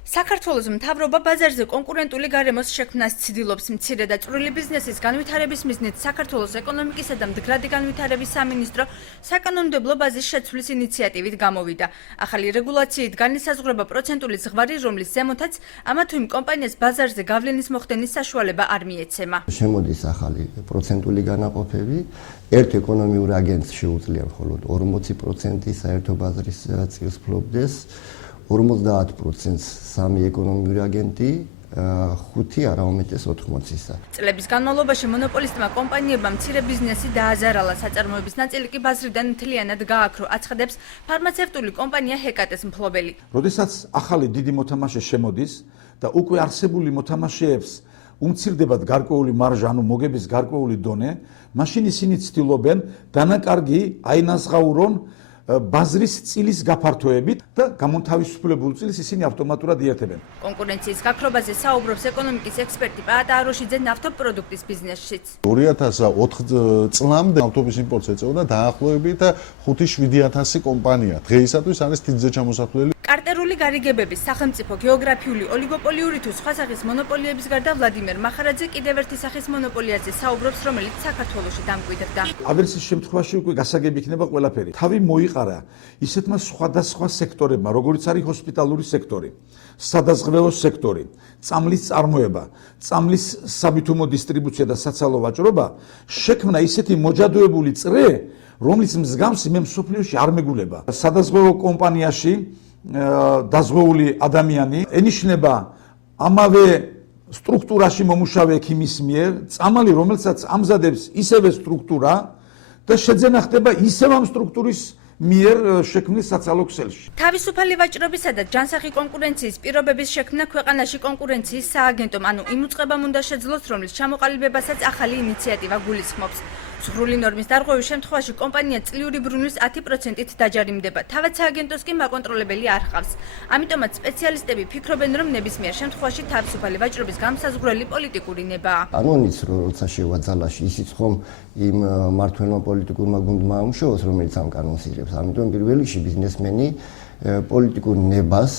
საქართველოს მთავრობა ბაზარზე კონკურენტული გარემოს შექმნას ცდილობს. მცირე და წვრილი ბიზნესის განვითარების მიზნით საქართველოს ეკონომიკისა და მდგრადი განვითარების სამინისტრო საკანონმდებლო ბაზის შეცვლის ინიციატივით გამოვიდა. ახალი რეგულაციით განისაზღვრება პროცენტული ზღვარი, რომლის ზემოთაც ამა თუ იმ კომპანიას ბაზარზე გავლენის მოხდენის საშუალება არ მიეცემა. შემოდის ახალი პროცენტული განაყოფები. ერთ ეკონომიურ აგენტს შეუძლია მხოლოდ 40% საერთო ბაზრის წილს ფლობდეს. 50%-ს სამი ეკონომიური აგენტი, 5 არა უმეტეს 80-ისა. წლების განმავლობაში მონოპოლისტმა კომპანიებმა მცირე ბიზნესი დააზარალა, საწარმოების ნაწილი კი ბაზრიდან მთლიანად გააქრო, აცხადებს ფარმაცევტული კომპანია ჰეკატეს მფლობელი. როდესაც ახალი დიდი მოთამაშე შემოდის და უკვე არსებული მოთამაშეებს უმცირდებათ გარკვეული მარჟა, ანუ მოგების გარკვეული დონე, მაშინ ისინი ცდილობენ დანაკარგი აინაზღაურონ ბაზრის წილის გაფართოებით და გამონთავისუფლებულ წილს ისინი ავტომატურად იერთებენ. კონკურენციის გაქრობაზე საუბრობს ეკონომიკის ექსპერტი პაატა აროშიძე ნავთობპროდუქტის ბიზნესშიც. 2004 წლამდე ავტობის იმპორტს ეწეოდა დაახლოებით 5-7 კომპანია. დღეისათვის არის თითზე ჩამოსახლელი. კარტერული გარიგებების, სახელმწიფო გეოგრაფიული, ოლიგოპოლიური თუ სხვა სახის მონოპოლიების გარდა ვლადიმერ მახარაძე კიდევ ერთი სახის მონოპოლიაზე საუბრობს, რომელიც საქართველოში დამკვიდრდა. ავერსის შემთხვევაში უკვე გასაგები იქნება ყველაფერი. თავი მოიყარა ისეთმა სხვადასხვა სექტორებმა, როგორც არის ჰოსპიტალური სექტორი, სადაზღვევო სექტორი, წამლის წარმოება, წამლის საბითუმო დისტრიბუცია და საცალო ვაჭრობა, შექმნა ისეთი მოჯადოებული წრე, რომლის მსგავსი მე მსოფლიოში არ მეგულება. სადაზღვევო კომპანიაში დაზღვეული ადამიანი ენიშნება ამავე სტრუქტურაში მომუშავე ექიმის მიერ, წამალი, რომელსაც ამზადებს ისევე სტრუქტურა და შეძენა ხდება ისევ ამ სტრუქტურის მიერ შექმნის საცალო ქსელში. თავისუფალი ვაჭრობისა და ჯანსაღი კონკურენციის პირობების შექმნა ქვეყანაში კონკურენციის სააგენტომ, ანუ იმ უწყებამ უნდა შეძლოს, რომლის ჩამოყალიბებასაც ახალი ინიციატივა გულისხმობს. ზღვრული ნორმის დარღვევის შემთხვევაში კომპანია წლიური ბრუნვის 10%-ით დაჯარიმდება. თავად სააგენტოს კი მაკონტროლებელი არ ჰყავს. ამიტომაც სპეციალისტები ფიქრობენ, რომ ნებისმიერ შემთხვევაში თავისუფალი ვაჭრობის გამსაზღვრელი პოლიტიკური ნებაა. კანონიც როცა შევა ძალაში, ისიც ხომ იმ მმართველმა პოლიტიკურმა გუნდმა აუმშოვოს, რომელიც ამ კანონს იღებს. ამიტომ პირველ რიგში ბიზნესმენი პოლიტიკურ ნებას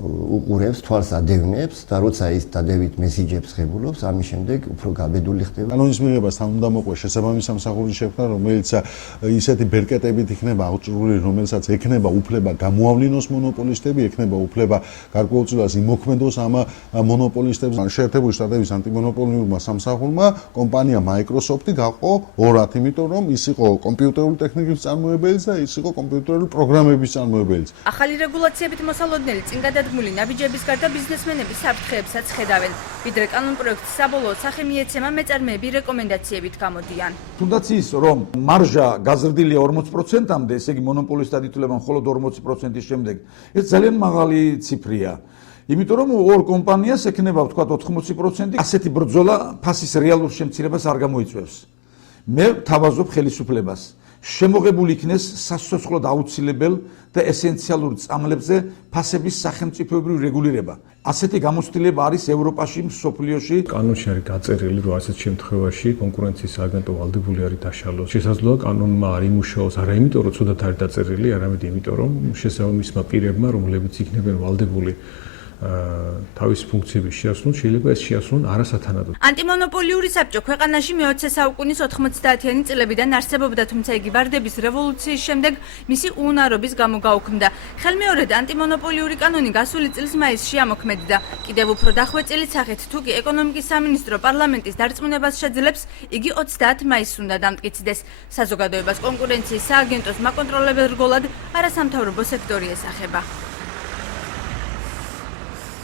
უყურებს, თვალს ადევნებს და როცა ის დადევით მესიჯებს ღებულობს, ამის შემდეგ უფრო გაბედული ხდება. კანონის მიღებასთან უნდა მოყვეს შესაბამისი სამსახურის შექმნა, რომელიც ისეთი ბერკეტებით იქნება აღჭურვილი, რომელსაც ექნება უფლება გამოავლინოს მონოპოლისტები, ექნება უფლება გარკვეულწილად იმოქმედოს ამ მონოპოლისტებს. შეერთებული შტატების ანტიმონოპოლურმა სამსახურმა კომპანია Microsoft-ი გაყო ორად, იმიტომ რომ ის იყო კომპიუტერული ტექნიკის წარმოებელიც და ის იყო კომპიუტერული პროგრამების წარმოებელიც. ახალი რეგულაციებით მოსალოდნელი წინ გადადგმული ნაბიჯების გარდა ბიზნესმენები საფრთხეებსაც ხედავენ. ვიდრე კანონპროექტს საბოლოო სახე მიეცემა, მეწარმეები რეკომენდაციებით გამოდიან. თუნდაც ის, რომ მარჟა გაზრდილია 40%-მდე, ესე იგი მონოპოლისტად ითვლება მხოლოდ 40%-ის შემდეგ, ეს ძალიან მაღალი ციფრია. იმიტომ რომ ორ კომპანიას ექნება ვთქვათ 80%, ასეთი ბრძოლა ფასის რეალურ შემცირებას არ გამოიწვევს. მე თავაზობ ხელისუფლებას. შემოღებული იქნეს სასიცოცხლოდ აუცილებელ და ესენციალურ წამლებზე ფასების სახელმწიფოებრივი რეგულირება. ასეთი გამოცდილება არის ევროპაში, მსოფლიოში. კანონში არის გაწერილი, რომ ასეთ შემთხვევაში კონკურენციის სააგენტო ვალდებული არის დაშალოს. შესაძლოა კანონმა არ იმუშაოს, არა იმიტომ, რომ ცუდად არის დაწერილი, არამედ იმიტომ, რომ შესაბამისმა პირებმა, რომლებიც იქნებიან ვალდებული თავის ფუნქციების შეასრულონ, შეიძლება ეს შეასრულონ არასათანადოდ. ანტიმონოპოლიური საბჭო ქვეყანაში მე-20 საუკუნის 90-იანი წლებიდან არსებობდა, თუმცა იგი ვარდების რევოლუციის შემდეგ მისი უუნარობის გამო გაუქმდა. ხელმეორედ ანტიმონოპოლიური კანონი გასული წლის მაისში ამოქმედდა. კიდევ უფრო დახვეწილი სახით, თუ კი ეკონომიკის სამინისტრო პარლამენტის დარწმუნებას შეძლებს, იგი 30 მაისს უნდა დამტკიცდეს. საზოგადოებას კონკურენციის სააგენტოს მაკონტროლებელ რგოლად არასამთავრობო სექტორი ესახება.